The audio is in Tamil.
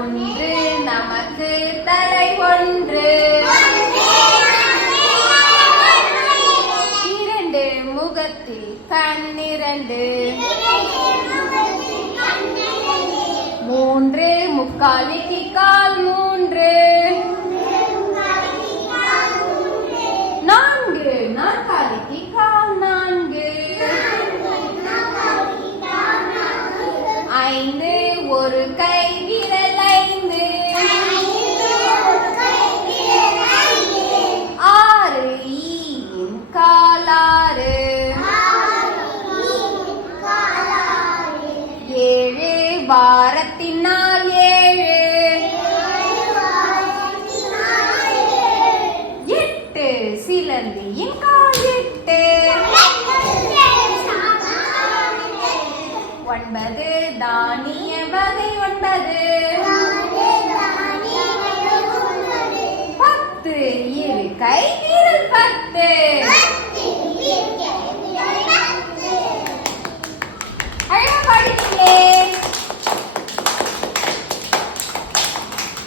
ஒன்று நமக்கு தலை ஒன்று, இரண்டு முகத்தில் கண்ணிரண்டு, மூன்று முக்காலிக்கு கால் மூன்று, நான்கு நாற்காலிக்கு கால் நான்கு, ஐந்து ஒரு கை விரல் ஐந்து, ஆறு ஈயின் கால் ஆறு, ஏழு வாரத்தினால் ஏழு, எட்டு சிலந்தியின் கால் எட்டு, ஒன்பது தானிய வகை ஒன்பது, பத்து இரு கை விரல் பத்து.